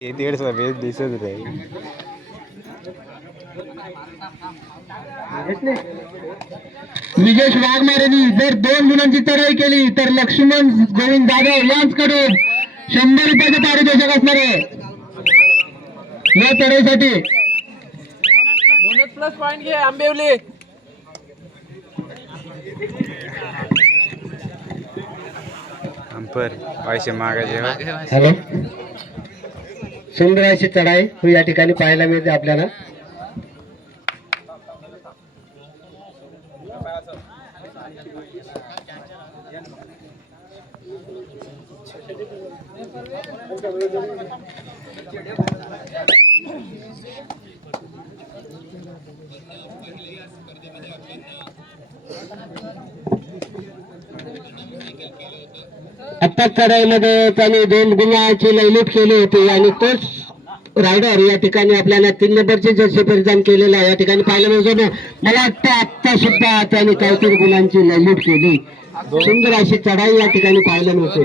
Base दिसत रे. विजेश वाघमारेंनी जर 2 गुणांची चढाई केली तर लक्ष्मण गोविंद जाधव यांच्याकडून 100 रुपयाचे पारितोषिक असणार आहे या चढाईसाठी. प्लस पॉइंट घे आंबेवली. अंपर पैसे मागायचे. हॅलो, सुंदर अशी चढाई या ठिकाणी पाहायला मिळते आपल्याला. आता चढाईमध्ये त्याने 2 गुणाची लयलूट केली होती आणि तोच रायडर या ठिकाणी आपल्याला 3 नंबरची जर्सी परिधान केलेला या ठिकाणी पाहायला मिळतो. मला वाटतं आता सुद्धा त्याने काहीतरी गुणांची लयलूट केली. सुंदर अशी चढाई या ठिकाणी पाहायला मिळते.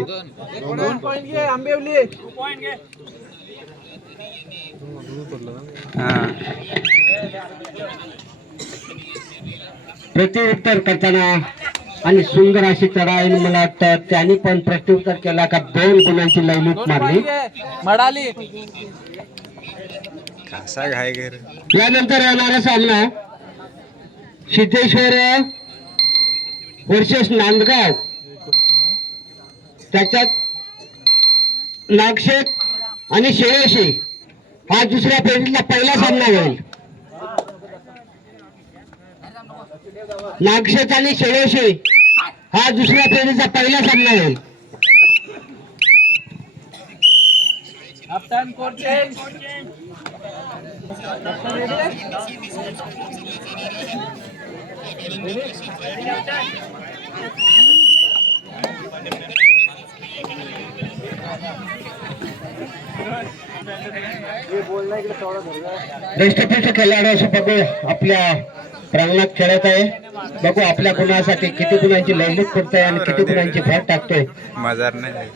2 पॉइंट घे आंबेवली. प्रत्युत्तर करताना आणि सुंदर अशी चढाई. मला वाटतं त्यांनी पण प्रत्युत्तर केला का 2 गुणांची लयलूट मारली. मडाली कसा घाय घर. यानंतर येणारा सामना सिद्धेश्वर वर्सेस नांदगाव. त्याच्यात नागशेत आणि शेळशी हा दुसऱ्या फेरीतला पहिला सामना होईल. नागशेत आणि शेळशी हा दुसऱ्या फेरीचा पहिला सामना होईल. Half time court change. दष्टपुष्ट खेळाडू असं बघू आपल्या प्रांगणात खेळत आहे. बघू आपल्या गुणासाठी किती गुणांची लयलूट करतोय आणि किती गुणांची भर टाकतोय. मजार नाही.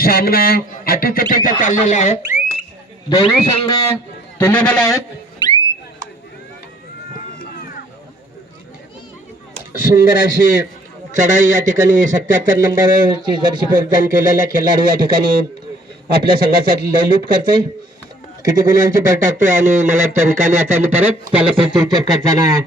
सामना अटीतटीचा चाललेला आहे. दोन्ही संघ तुल्यबल आहेत. सुंदर अशी चढाई या ठिकाणी 77 नंबरची जर्सी परिधान केलेला खेळाडू या ठिकाणी आपल्या संघासाठी लयलूट करतोय. किती गुणांची भर टाकतोय आणि मला त्या ठिकाणी आता परत त्याला प्रत्युत्तर करताना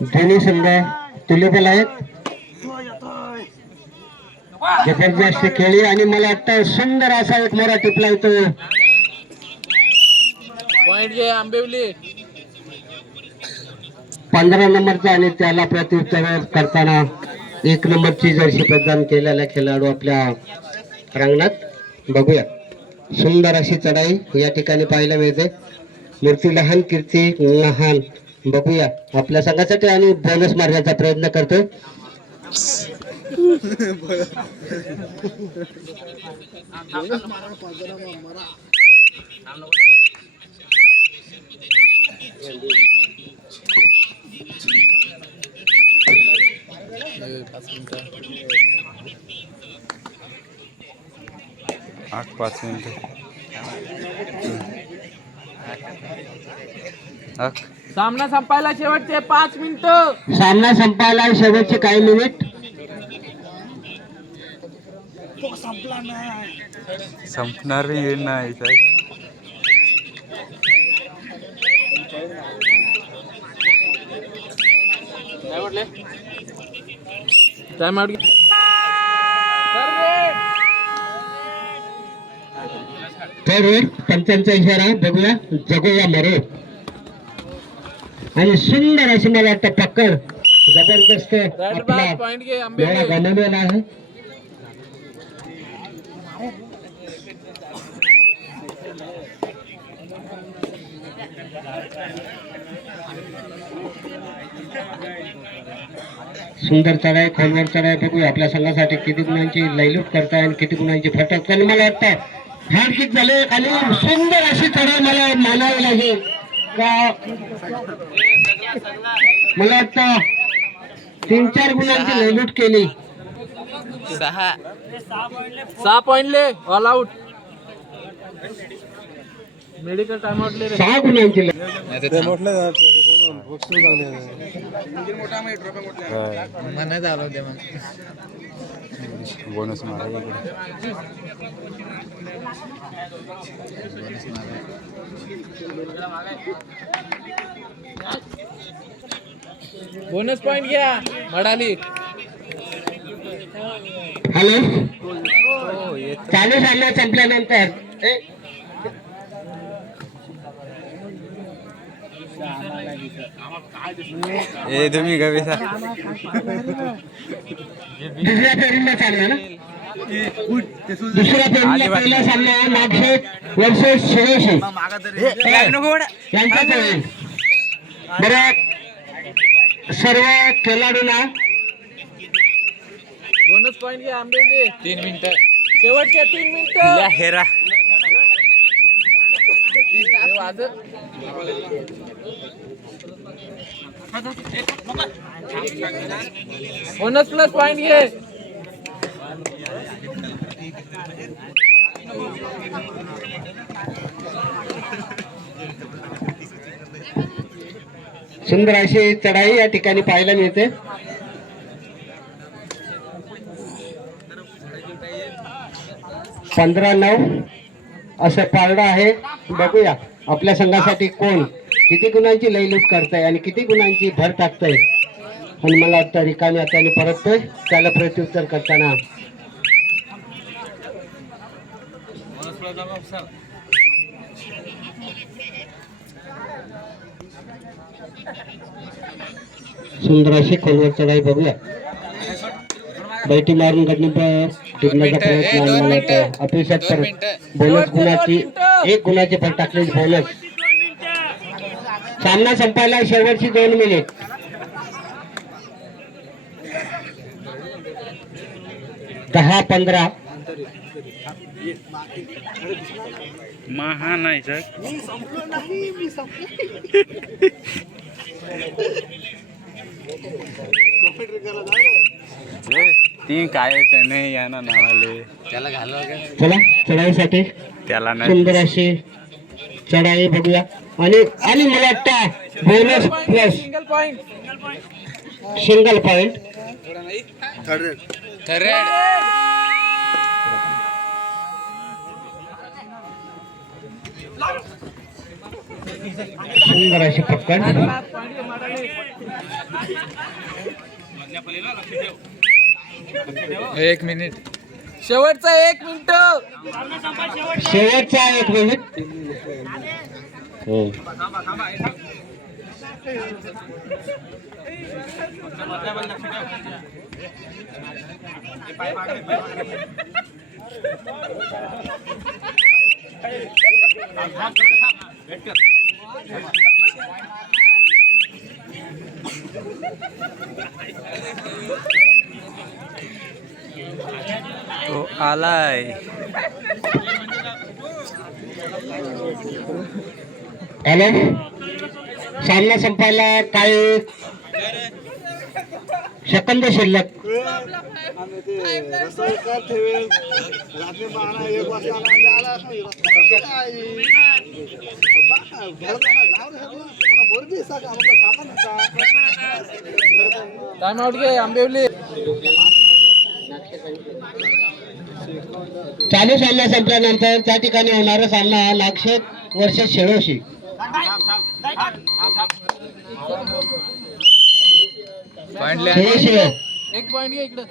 दोन्ही संघ तुल्यबल आहेत. जबरदस्त खेळी आणि मला वाटतं सुंदर असा एक मोरा टिपला येतो. पॉइंट घे आंबेवली. 15 नंबरचा आणि त्याला प्रत्युत्तर करताना 1 नंबरची जर्सी प्रदान केलेला खेळाडू आपल्या रांगणात बघूया. सुंदर अशी चढाई या ठिकाणी पाहायला मिळते. मूर्ती लहान कीर्ती लहान बघूया आपल्या संघासाठी आणि बोनस मारण्याचा प्रयत्न करतोय. आठ 5 मिनिट. सामना संपायला शेवटचे 5 मिनिटं. सामना संपायला शेवटचे काही मिनिट. संपणार नाही. काय म्हटले टाइम आउट. तर पंचांचा इशारा बघूया. जगूया मरे आणि सुंदर अशी मला वाटतं पकड जबरदस्त आपला पॉइंट घे वेळा आंबेवली. गमावलेला आहे. सुंदर चढाई, खोलवर चढाई. बघूया आपल्या संघासाठी किती गुणांची लयलूट करताय आणि किती गुणांची फटक. पण मला वाटतं हार किक झाले आणि सुंदर अशी चढाई मला मानावी लागेल का. मला वाटतं 3-4 गुणांची लयलूट केली. 6 पॉइंटले ऑल आउट. मेडिकल टाइम आउटले रे. 6 गुणांची बोनस मारा बोनस पॉइंट घ्या मडाली. हॅलो, चालू सामना संपल्यानंतर ए तुम्ही गवीसा दुसऱ्या फेरीला चालला ना. दुसऱ्या फेरीला पहिला सामना नागशेठ वर्सेस शिरोशी यांच्यात होईल. बरं, सर्व खेळाडूंना बोनस पॉइंट घ्या आंबेवली. 3 मिनिटं शेवटचे 3 मिनिटं. हेरा बोनस प्लस पॉइंट घे. सुंदर अशी चढाई या ठिकाणी पाहायला मिळते. पंधरा 9 असं पारडं आहे. बघूया आपल्या संघासाठी कोण किती गुणांची लयलूट करताय आणि किती गुणांची भर टाकताय. आणि मला वाटतं रिकामी हाताने परततोय त्याला प्रत्युत्तर करताना. सुंदर अशी खोलवर चढाई. बघूया बैठी मारून टिकण्याचा प्रयत्न आहे. मला वाटतं अपेक्षात परत बोनस गुणाची 1 गुणाची भर टाकलेली बोनस. सामना संपायला शेवटची 2 मिनिट. दहा 15 महा नाही सर. ती काय नाही या ना नावाले त्याला चला चढाईसाठी त्याला नाही. सुंदर अशी चढाई बघूया. आणि आणि मला वाटतं bonus plus single point. Single point. सुंदर अशी पक्कन. 1 मिनिट शेवटचा 1 मिनिट. शेवटचा 1 मिनिट. तो आलाय. हॅलो, सामना संपायला काही सेकंद शिल्लक. टाइम आउट घे आंबेवली. चालू सामना संपल्यानंतर त्या ठिकाणी होणारा सामना नागशेठ वर्सेस शेळोशी. एक पॉइंट घे इकडं.